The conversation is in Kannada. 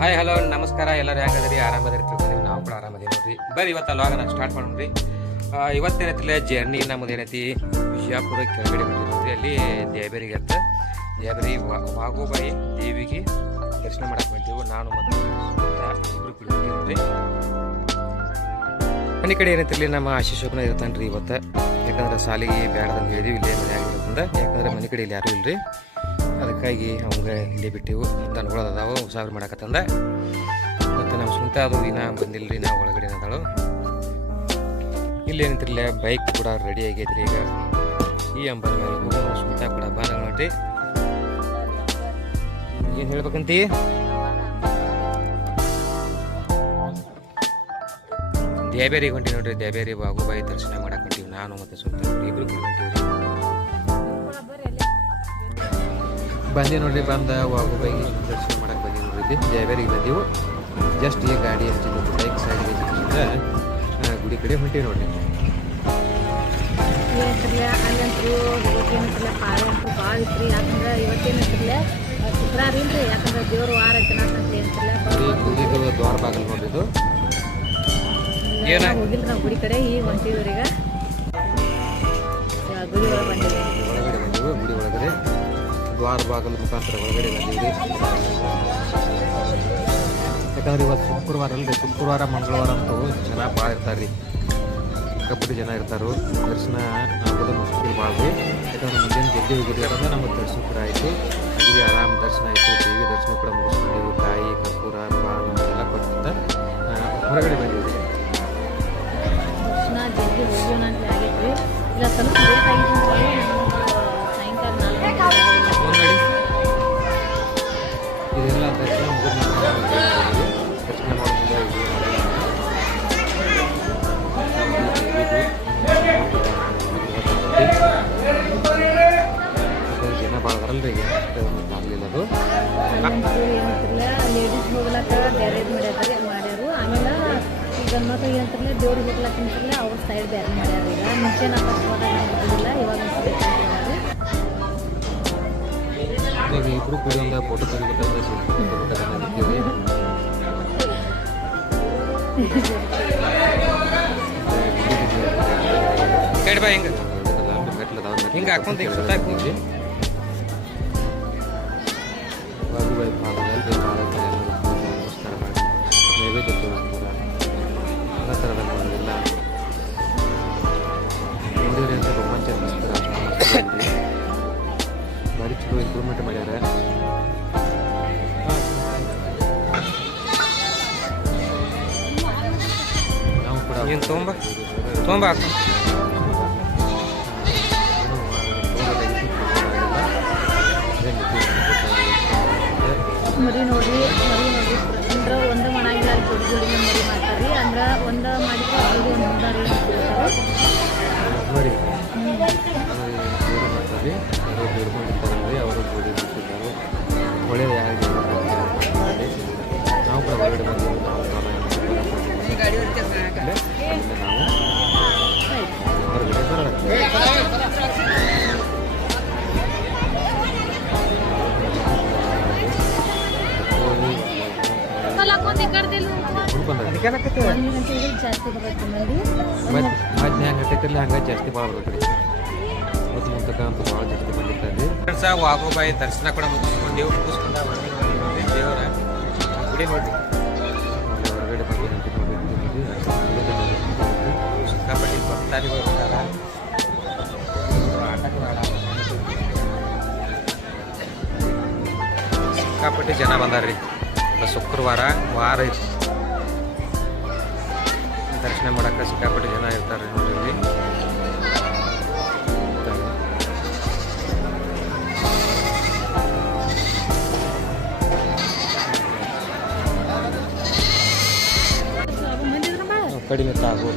ಹಾಯ್ ಹಲೋ ನಮಸ್ಕಾರ. ಎಲ್ಲರೂ ಹೆಂಗದ್ರಿ ಆರಾಮದ್ರಿ? ತಿಳ್ಕೊಂಡ್ರಿ ನಾವು ಕೂಡ ಆರಾಮದೀವಿ ನೋಡ್ರಿ ಬರೀ ಇವತ್ತು ಲಾಗನ ಸ್ಟಾರ್ಟ್ ಮಾಡೋಣ್ರಿ. ಇವತ್ತೇನೈತಿಲ್ಲ ಜರ್ನಿ ನಮ್ಮದು ಏನೈತಿ? ವಿಜಯಪುರ ಕೆಳಗಡೆ ನೋಡ್ರಿ ಅಲ್ಲಿ ದೇವರಿಗೆ ಅಂತ ದೇವರಿ ವಾಗೋಬಾಯಿ ದೇವಿಗೆ ದರ್ಶನ ಮಾಡಕ್ಕೆ ಬಂದೀವಿ. ನಾನು ಮತ್ತು ನೋಡ್ರಿ ಮನೆ ಕಡೆ ಏನೈತಿರ್ಲಿ, ನಮ್ಮ ಆಶೀಶ್ ಇರ್ತಾನೆ ರೀ ಇವತ್ತು. ಯಾಕಂದ್ರೆ ಸಾಲಿಗೆ ಬೇಡದಂತ ಹೇಳಿದ್ವಿ. ಇಲ್ಲೇ ಮನೆ ಯಾಕಂದ್ರೆ ಮನೆ ಕಡೆ ಇಲ್ಲಿ ಯಾರೂ ಇಲ್ರಿ. ಅದಕ್ಕಾಗಿ ಅವಂಗ ಇಲ್ಲಿ ಬಿಟ್ಟಿವು. ದನಗಳು ಅದಾವೆ ಸಾವಿರ ಮಾಡಕತ್ತಂದ ಮತ್ತು ನಮ್ಮ ಸ್ವಂತ ಅದು ದಿನ ಬಂದಿಲ್ರಿ, ನಾವು ಒಳಗಡೆ ಅದಾಳು ಇಲ್ಲಿ ಏನಂತಿರ್ಲಿ ಬೈಕ್ ಕೂಡ ರೆಡಿ ಆಗೈತ್ರಿ ಈಗ. ಈ ಅಂಬರ್ ಮೇಲೆ ಹೋಗೋಣ ಸ್ವಂತ ಕೂಡ ಬಾನ ನೋಡ್ರಿ ಏನು ಹೇಳ್ಬೇಕಂತಿ? ದೇಬೇರಿಗೆ ಹೊಂಟಿ ನೋಡ್ರಿ ದೇಬೇರಿ ಬಾಗುಬಾಯಿ ದರ್ಶನ ಮಾಡಕ್ಕೆ ನಾನು ಮತ್ತು ಸ್ವಂತ ಇಬ್ಬರು ಕೂಡ ಹೊಂಟೀವಿ ಬಂದೆ ನೋಡ್ರಿ ಬಂದ ವಾಗುಬಾಯಿಗೆ ದರ್ಶನ ಮಾಡಕ್ಕೆ ಬಂದಿ ನೋಡ್ರಿ ಇಲ್ಲಿ. ದೇಬೇರಿಗೆ ಬಂದೀವು ಜಸ್ಟ್ ಈಗ ಗಾಡಿ ಹಚ್ಚಿದ್ದು ಬೈಕ್ ಸೈಡ್ಗೆ ಹಚ್ಚಿದ್ರಿಂದ ಗುಡಿ ಕಡೆ ಹೊಂಟೀವಿ ನೋಡ್ರಿ. ಅಲ್ಲಂತೂ ಏನಂತಿರ್ಲ ಪಾಳೆ ಅಂತೂ ಭಾಳ ಇತ್ತು ಯಾಕಂದ್ರೆ ಶುಕ್ರವಾರ ಇಲ್ರಿ. ಯಾಕಂದ್ರೆ ದೇವರು ವಾರ ಐತೆ ಅಂತ ಹೇಳ್ತಿಲ್ಲ ಗುಡಿದು ದ್ವಾರ ಬಾಗಿಲು ನೋಡಿದ್ದು ಹೋಗಿಲ್ಲ ನಾವು ಗುಡಿ ಕಡೆ. ಈಗ ಹೊಂಟಿವ್ರಿ ಈಗ. ದ್ವಾರ ಬಾಗಿಲು ಮುಖಾಂತರ ಒಳಗಡೆ ಬಂದೀವಿ ಯಾಕಂದ್ರೆ ಇವತ್ತು ಶುಕ್ರವಾರ ಅಲ್ಲದೆ ಶುಕ್ರವಾರ, ಮಂಗಳವಾರ ಅಂತೂ ಜನ ಭಾಳ ಇರ್ತಾರೆ ರೀ ಸಿಕ್ಕಾಪಟ್ಟೆ ಜನ ಇರ್ತಾರು. ದರ್ಶನ ಆಗೋದು ಮುಖ್ಯ ಭಾಳ ರೀ ಯಾಕಂದ್ರೆ ಮುಂದಿನ ಜಲ್ದಿ ಹೋಗಿದ್ದೀರಂದ್ರೆ ನಮಗೆ ದರ್ಶನ ಕೂಡ ಆಯಿತು. ಅಲ್ಲಿ ಆರಾಮ್ ದರ್ಶನ ಆಯಿತು. ದೇವಿ ದರ್ಶನ ಕೂಡ ಮುಗಿಸ್ಕೊಂಡಿವಿ ಕಾಯಿ ಕರ್ಪೂರ, ಪಾನ ಎಲ್ಲ ಕೊಟ್ಟಿದ್ದ ಹೊರಗಡೆ ಬಂದಿದ್ದೀವಿ ಇಲ್ಲ ಈಗ ಆಗಲಿಲ್ಲ ಅದು ಲೇಡೀಸ್ ಹೋಗ್ಲಕ್ಕ ಬೇರೆ ಮಾಡ್ಯಾರ ಮಾಡ್ಯಾರು. ಆಮೇಲೆ ಈ ಗಂಡು ಮಕ್ಳಿಗೆ ಏನಂತಿರ್ಲ ದೇವ್ರಿಗೆ ಹೋಗ್ಲಕ್ಕ ಅಂತಿರ್ಲ ಅವ್ರ ಸೈಡ್ ಬೇರೆ ಮಾಡ್ಯಾರ ಈಗ. ಮುಂಚೆ ನಾವು ಇದ್ದಿಲ್ಲ ಇವಾಗ ಈಗ ಇಬ್ರು ಕೂಡ ಒಂದು ಫೋಟೋ ತೆಗಿಬೇಕಂದ್ರೆ ಫೋಟೋ ತಗೊಂಡಿದ್ದೀವಿ ಕಡೆ ಬಾ ಹಿಂಗೆ ಹಿಂಗೆ ಹಾಕೊಂತ ಹಿಂಗೆ ಸುತ್ತ ಹಾಕೊಂತಿ ಬಾಬುಬಾಯಿ ಪಾದದಲ್ಲಿ ಪಾದಕ್ಕೆ ನಮಸ್ಕಾರ ಮಾಡಿ ನೈವೇದ್ಯ ತೋರಿಸ್ತಾರೆ ಎಲ್ಲ ಥರದ ಮಾಡೋದಿಲ್ಲ ನೋಡಿದ್ರೆ ಅಂತ ರೋಮಾಂಚ ಅನ್ನಿಸ್ತಾರೆ ಭಾರಿ ಚಲೋ ಇಂಪ್ರೂವ್ಮೆಂಟ್ ಮಾಡ್ಯಾರ ಕೂಡ ಏನು ತೊಗೊಂಬ ಮರಿ ನೋಡಿ ಮರಿ ನೋಡಿ. ಅಂದ್ರೆ ಒಂದು ಮಾಡಂಗಿಲ್ಲ ಅಲ್ಲಿ ಜೋಡಿ ಜೋಡಿ ಮರಿ ಮಾಡ್ತಾರೆ ಅಂದ್ರೆ ಒಂದ ಮಾಡಿದ್ರೆ ಒಂದು ಮುಂದಾರಿ ನೋಡಿ ಜಾಸ್ತಿ ಭಾಳ ಬರ್ತೈತೆ ಮತ್ತು ಮುಂದಕ್ಕೆ ಅಂತೂ ಭಾಳ ಜಾಸ್ತಿ ಫ್ರೆಂಡ್ಸ ವಾಗುಬಾಯಿ ದರ್ಶನ ಕೂಡ ಮುಗಿಸ್ಕೊಂಡೇವು ಮುಗಿಸ್ಕೊಂಡ ದೇವರ ಗುಡಿ ನೋಡ್ರಿ ಹೊರಗಡೆ ಬಂದು ನೋಡಿ ಸಿಕ್ಕಾಪಟ್ಟಿ ಭಕ್ತಾದಿಗಳು ಬರ್ತಾರ ಆಟಕ್ಕೆ ಬೇಡ ಸಿಕ್ಕಾಪಟ್ಟಿ ಜನ ಬಂದಾರ್ರಿ. ಶುಕ್ರವಾರ ವಾರ ದರ್ಶನ ಮಾಡಕ್ಕೆ ಸಿಕ್ಕಾಪಟ್ಟೆ ಜನ ಇರ್ತಾರೆ ನೋಡಿ ಇಲ್ಲಿ. ಕಡಿಮೆ ತಾಗು